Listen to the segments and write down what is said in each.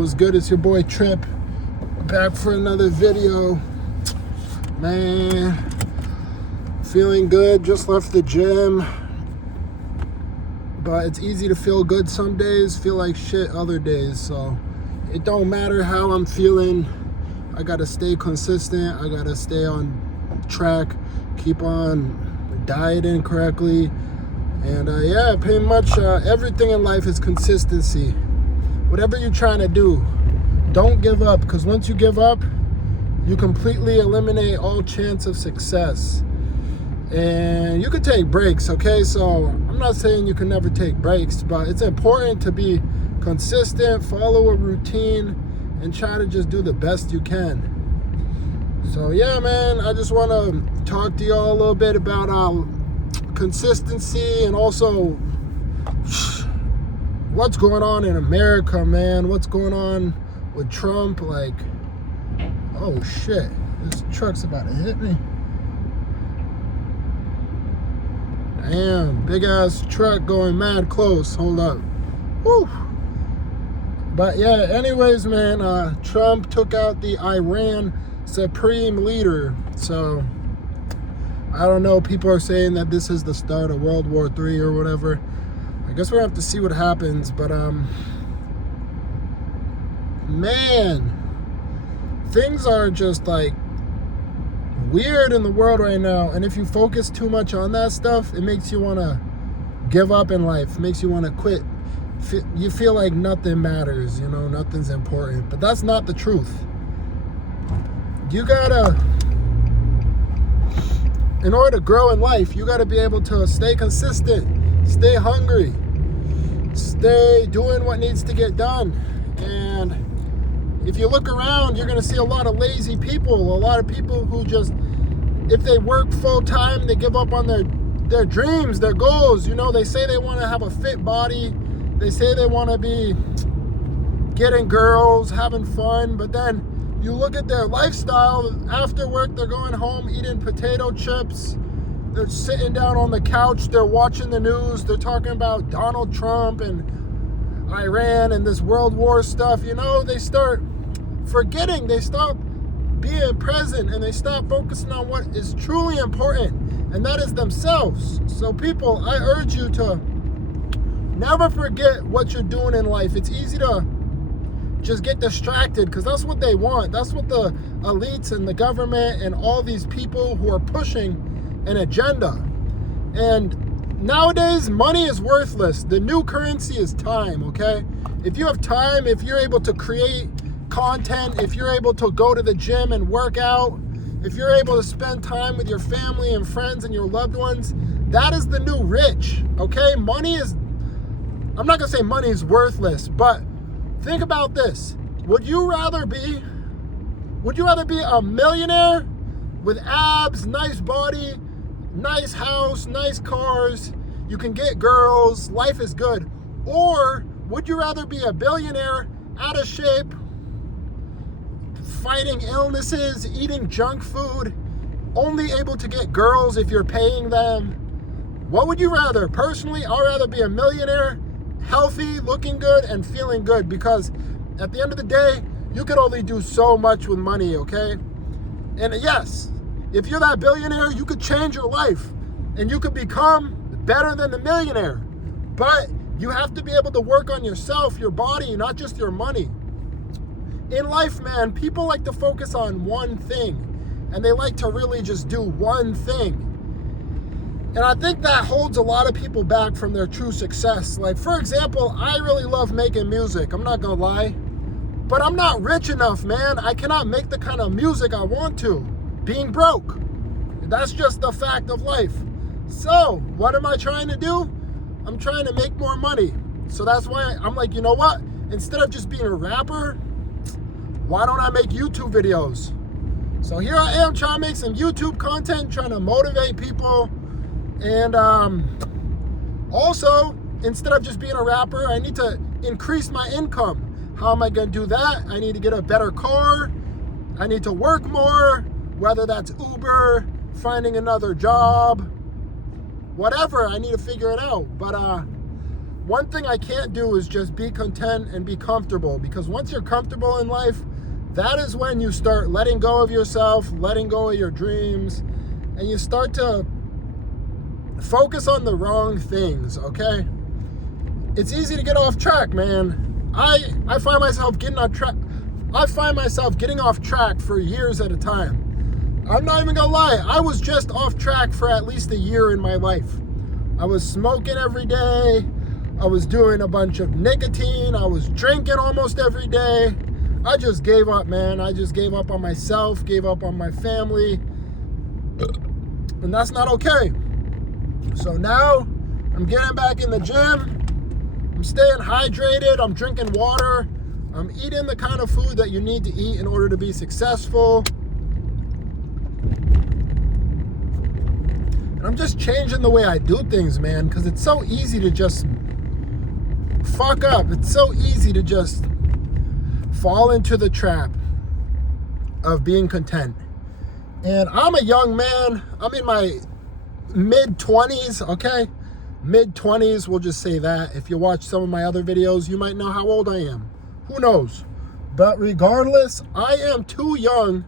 what's good? It's your boy Trip, back for another video. Man, feeling good, just left the gym. But it's easy to feel good some days, feel like shit other days. So it don't matter how I'm feeling. I gotta stay consistent. I gotta stay on track, keep on dieting correctly. And yeah, pretty much everything in life is consistency. Whatever you're trying to do, don't give up, because once you give up, you completely eliminate all chance of success. And you could take breaks, okay? So I'm not saying you can never take breaks, but it's important to be consistent, follow a routine, and try to just do the best you can. So yeah, man, I just want to talk to y'all a little bit about consistency, and also what's going on in America, man. What's going on with Trump? Like, oh shit, this truck's about to hit me. Damn, big ass truck going mad close. Hold up. Woo. But yeah, anyways, man, Trump took out the Iran supreme leader. So I don't know, people are saying that this is the start of World War III or whatever. I guess we'll have to see what happens. But man, things are just like weird in the world right now. And if you focus too much on that stuff, it makes you want to give up in life, makes you want to quit. You feel like nothing matters, you know, nothing's important. But that's not the truth. You gotta, in order to grow in life, you gotta be able to stay consistent, stay hungry, stay doing what needs to get done. And if you look around, you're gonna see a lot of lazy people, a lot of people who just, if they work full time, they give up on their dreams, their goals. You know, they say they wanna have a fit body, they say they wanna be getting girls, having fun, but then you look at their lifestyle. After work, they're going home eating potato chips. They're sitting down on the couch. They're watching the news. They're talking about Donald Trump and Iran and this World War stuff. You know, they start forgetting. They stop being present, and they stop focusing on what is truly important, and that is themselves. So people, I urge you to never forget what you're doing in life. It's easy to just get distracted, because that's what they want. That's what the elites and the government and all these people who are pushing an agenda. And nowadays, money is worthless. The new currency is time, okay? If you have time, if you're able to create content, if you're able to go to the gym and work out, if you're able to spend time with your family and friends and your loved ones, that is the new rich, okay? Money is, I'm not gonna say money is worthless, but think about this. Would you rather be a millionaire with abs, nice body, nice house, nice cars, you can get girls, life is good? Or would you rather be a billionaire, out of shape, fighting illnesses, eating junk food, only able to get girls if you're paying them? What would you rather? Personally, I'd rather be a millionaire, healthy, looking good, and feeling good, because at the end of the day, you can only do so much with money, okay? And yes, if you're that billionaire, you could change your life and you could become better than the millionaire. But you have to be able to work on yourself, your body, not just your money. In life, man, people like to focus on one thing, and they like to really just do one thing. And I think that holds a lot of people back from their true success. Like, for example, I really love making music. I'm not gonna lie. But I'm not rich enough, man. I cannot make the kind of music I want to, being broke. That's just the fact of life. So, what am I trying to do? I'm trying to make more money. So that's why I'm like, you know what? Instead of just being a rapper, why don't I make YouTube videos? So here I am trying to make some YouTube content, trying to motivate people. And also, instead of just being a rapper, I need to increase my income. How am I going to do that? I need to get a better car. I need to work more, whether that's Uber, finding another job, whatever. I need to figure it out. But one thing I can't do is just be content and be comfortable, because once you're comfortable in life, that is when you start letting go of yourself, letting go of your dreams, and you start to focus on the wrong things, okay? It's easy to get off track, man. I find myself getting off track. I find myself getting off track for years at a time. I'm not even gonna lie, I was just off track for at least a year in my life. I was smoking every day. I was doing a bunch of nicotine. I was drinking almost every day. I just gave up, man. I just gave up on myself, gave up on my family. And that's not okay. So now I'm getting back in the gym. I'm staying hydrated. I'm drinking water. I'm eating the kind of food that you need to eat in order to be successful. And I'm just changing the way I do things, man, because it's so easy to just fuck up. It's so easy to just fall into the trap of being content. And I'm a young man. I'm in my mid-20s, okay? Mid-20s, we'll just say that. If you watch some of my other videos, you might know how old I am. Who knows? But regardless, I am too young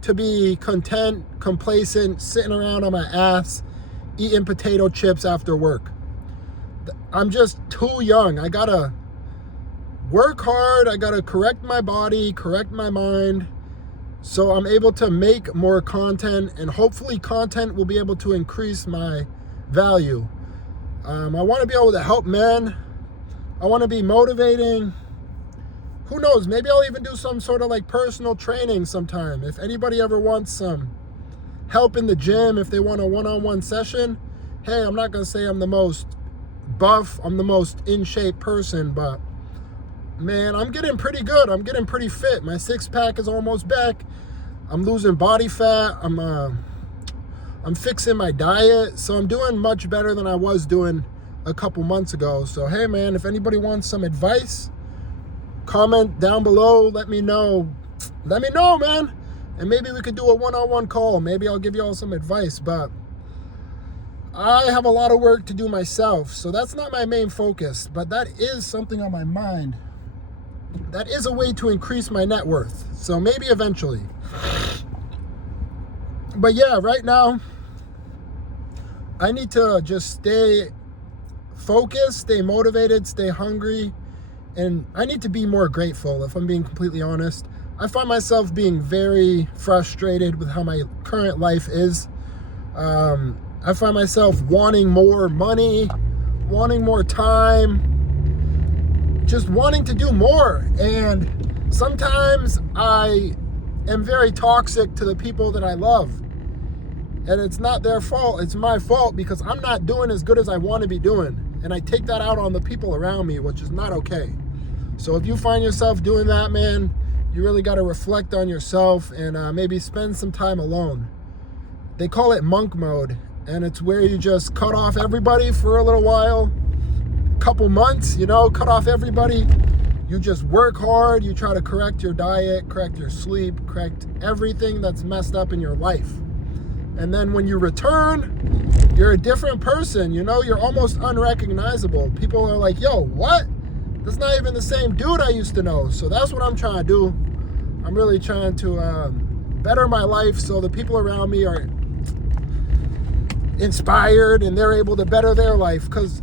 to be content, complacent, sitting around on my ass, eating potato chips after work. I'm just too young. I gotta work hard. I gotta correct my body, correct my mind, so I'm able to make more content, and hopefully content will be able to increase my value. I want to be able to help men. I want to be motivating. Who knows? Maybe I'll even do some sort of like personal training sometime. If anybody ever wants some help in the gym, if they want a one-on-one session, hey, I'm not going to say I'm the most buff, I'm the most in shape person, but man, I'm getting pretty good. I'm getting pretty fit. My six-pack is almost back. I'm losing body fat. I'm fixing my diet, so I'm doing much better than I was doing a couple months ago. So hey man, if anybody wants some advice, comment down below. Let me know, man, and maybe we could do a one-on-one call. Maybe I'll give you all some advice, but I have a lot of work to do myself, so that's not my main focus, but that is something on my mind. That is a way to increase my net worth, so maybe eventually. But yeah, right now, I need to just stay focused, stay motivated, stay hungry, and I need to be more grateful, if I'm being completely honest. I find myself being very frustrated with how my current life is. I find myself wanting more money, wanting more time, just wanting to do more. And sometimes I am very toxic to the people that I love. And it's not their fault, it's my fault, because I'm not doing as good as I want to be doing. And I take that out on the people around me, which is not okay. So if you find yourself doing that, man, you really got to reflect on yourself and maybe spend some time alone. They call it monk mode, and it's where you just cut off everybody for a little while, couple months, cut off everybody. You just work hard, you try to correct your diet, correct your sleep, correct everything that's messed up in your life. And then when you return, you're a different person, you're almost unrecognizable. People are like, yo, what? That's not even the same dude I used to know. So that's what I'm trying to do. I'm really trying to better my life so the people around me are inspired and they're able to better their life. Because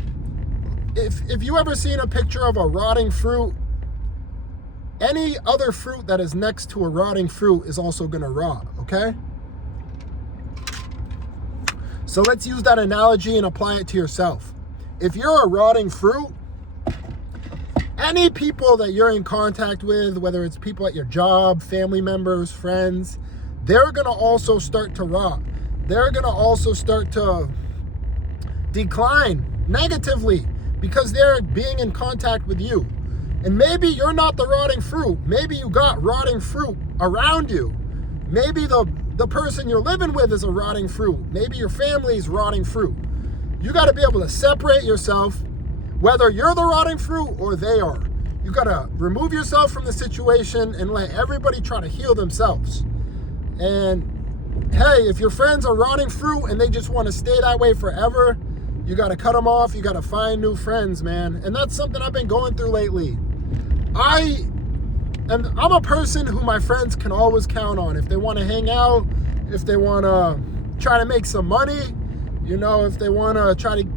if you ever seen a picture of a rotting fruit, any other fruit that is next to a rotting fruit is also going to rot, okay? So let's use that analogy and apply it to yourself. If you're a rotting fruit, any people that you're in contact with, whether it's people at your job, family members, friends, they're going to also start to rot. They're going to also start to decline negatively because they're being in contact with you. And maybe you're not the rotting fruit. Maybe you got rotting fruit around you. Maybe the person you're living with is a rotting fruit. Maybe your family's rotting fruit. You got to be able to separate yourself, whether you're the rotting fruit or they are. You got to remove yourself from the situation and let everybody try to heal themselves. And hey, if your friends are rotting fruit and they just want to stay that way forever, You got to cut them off. You got to find new friends, man. And that's something I've been going through lately. I'm a person who my friends can always count on. If they want to hang out, if they want to try to make some money, you know, if they want to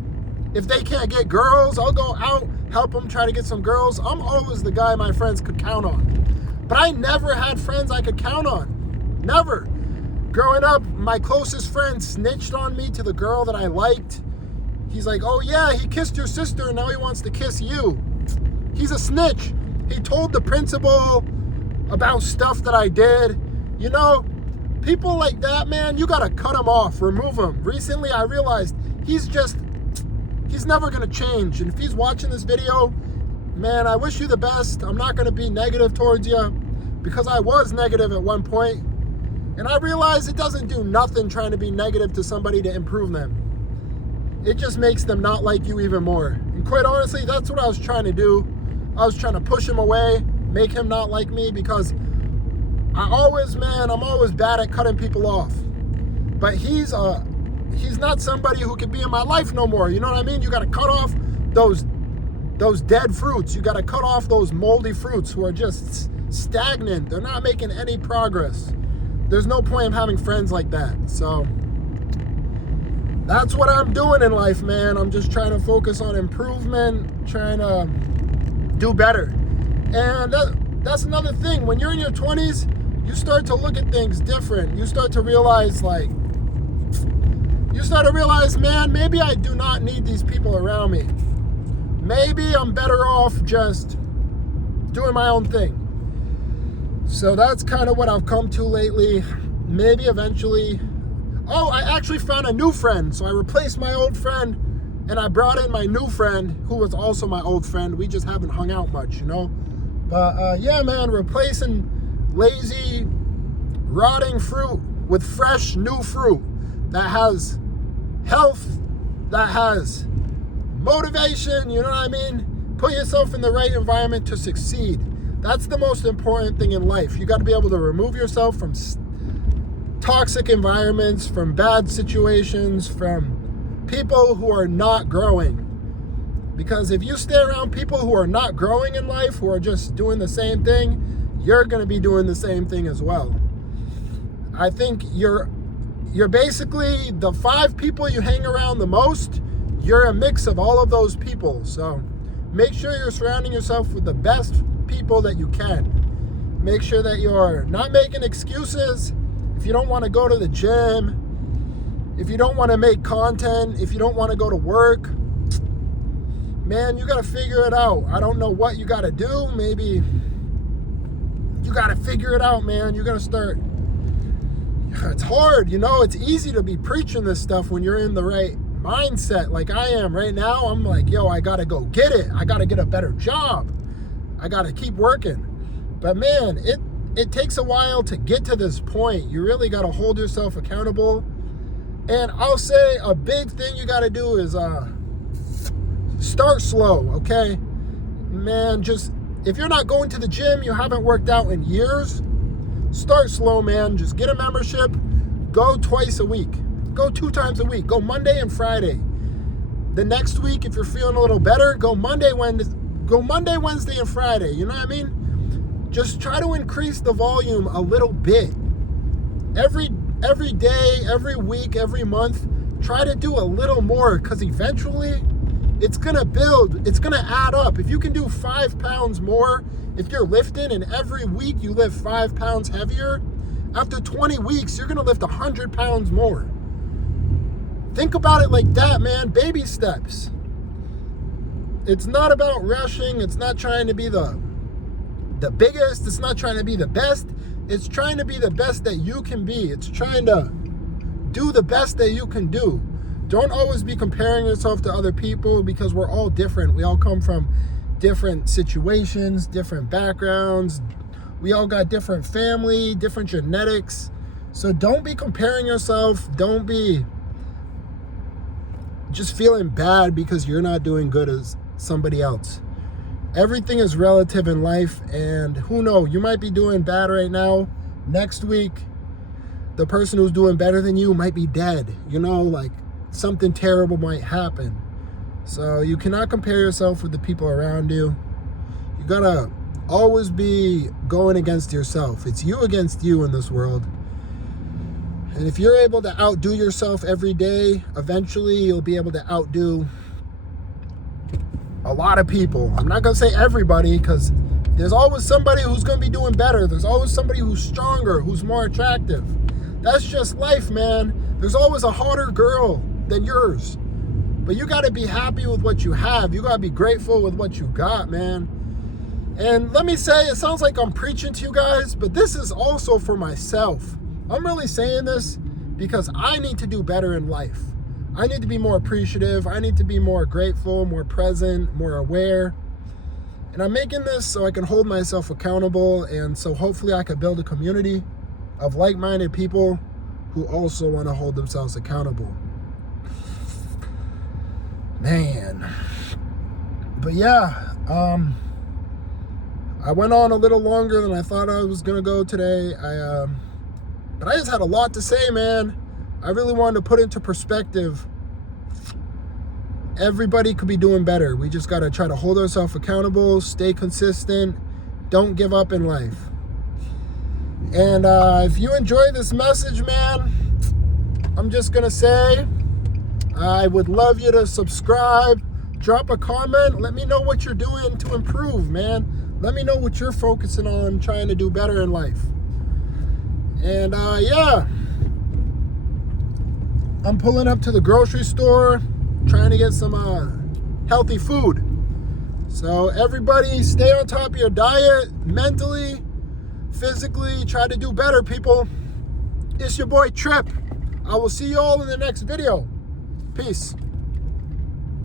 if they can't get girls, I'll go out, help them try to get some girls. I'm always the guy my friends could count on. But I never had friends I could count on. Never. Growing up, my closest friend snitched on me to the girl that I liked. He's like, oh yeah, he kissed your sister and now he wants to kiss you. He's a snitch. He told the principal about stuff that I did. You know, people like that, man, you gotta cut him off, remove him. Recently, I realized he's never gonna change. And if he's watching this video, man, I wish you the best. I'm not gonna be negative towards you because I was negative at one point. And I realized it doesn't do nothing trying to be negative to somebody to improve them. It just makes them not like you even more. And quite honestly, that's what I was trying to do. I was trying to push him away, make him not like me, because I'm always bad at cutting people off. But he's not somebody who can be in my life no more. You know what I mean? You got to cut off those dead fruits. You got to cut off those moldy fruits who are just stagnant. They're not making any progress. There's no point in having friends like that. So that's what I'm doing in life, man. I'm just trying to focus on improvement, trying to do better. And that's another thing. When you're in your 20s, you start to look at things different. You start to realize, man, maybe I do not need these people around me. Maybe I'm better off just doing my own thing. So that's kind of what I've come to lately. Maybe eventually. Oh, I actually found a new friend. So I replaced my old friend and I brought in my new friend who was also my old friend. We just haven't hung out much, you know. But yeah, man, replacing lazy, rotting fruit with fresh, new fruit that has health, that has motivation, you know what I mean? Put yourself in the right environment to succeed. That's the most important thing in life. You got to be able to remove yourself from toxic environments, from bad situations, from people who are not growing. Because if you stay around people who are not growing in life, who are just doing the same thing, you're going to be doing the same thing as well. I think you're basically the 5 people you hang around the most, you're a mix of all of those people. So make sure you're surrounding yourself with the best people that you can. Make sure that you're not making excuses. If you don't want to go to the gym, if you don't want to make content, if you don't want to go to work, man, you got to figure it out. I don't know what you got to do. Maybe you got to figure it out, man. You got to start. It's hard, you know. It's easy to be preaching this stuff when you're in the right mindset like I am right now. I'm like, yo, I got to go get it. I got to get a better job. I got to keep working. But man, it takes a while to get to this point. You really got to hold yourself accountable. And I'll say a big thing you got to do is start slow, okay? Man, just if you're not going to the gym, you haven't worked out in years, start slow, man. Just get a membership. Go twice a week. Go 2 times a week. Go Monday and Friday. The next week, if you're feeling a little better, go Monday, Wednesday, and Friday. You know what I mean? Just try to increase the volume a little bit. Every day, every week, every month, try to do a little more, because eventually it's going to build. It's going to add up. If you can do 5 pounds more, if you're lifting and every week you lift 5 pounds heavier, after 20 weeks, you're going to lift 100 pounds more. Think about it like that, man. Baby steps. It's not about rushing. It's not trying to be the biggest. It's not trying to be the best. It's trying to be the best that you can be. It's trying to do the best that you can do. Don't always be comparing yourself to other people, because we're all different. We all come from different situations, different backgrounds. We all got different family, different genetics. So don't be comparing yourself. Don't be just feeling bad because you're not doing good as somebody else. Everything is relative in life, and who knows, you might be doing bad right now. Next week, the person who's doing better than you might be dead. You know, like something terrible might happen. So you cannot compare yourself with the people around you. You gotta always be going against yourself. It's you against you in this world. And if you're able to outdo yourself every day, eventually you'll be able to outdo a lot of people. I'm not gonna say everybody, because there's always somebody who's gonna be doing better. There's always somebody who's stronger, who's more attractive. That's just life, man. There's always a hotter girl than yours. But you gotta be happy with what you have. You gotta be grateful with what you got, man. And let me say, it sounds like I'm preaching to you guys, but this is also for myself. I'm really saying this because I need to do better in life. I need to be more appreciative. I need to be more grateful, more present, more aware. And I'm making this so I can hold myself accountable, and so hopefully I could build a community of like-minded people who also want to hold themselves accountable. Man. But yeah, I went on a little longer than I thought I was going to go today. But I just had a lot to say, man. I really wanted to put into perspective. Everybody could be doing better. We just got to try to hold ourselves accountable, stay consistent, don't give up in life. And if you enjoy this message, man, I'm just going to say I would love you to subscribe, drop a comment, let me know what you're doing to improve, man. Let me know what you're focusing on trying to do better in life. And yeah, I'm pulling up to the grocery store, trying to get some healthy food. So everybody stay on top of your diet, mentally, physically, try to do better, people. It's your boy Trip. I will see you all in the next video. Peace.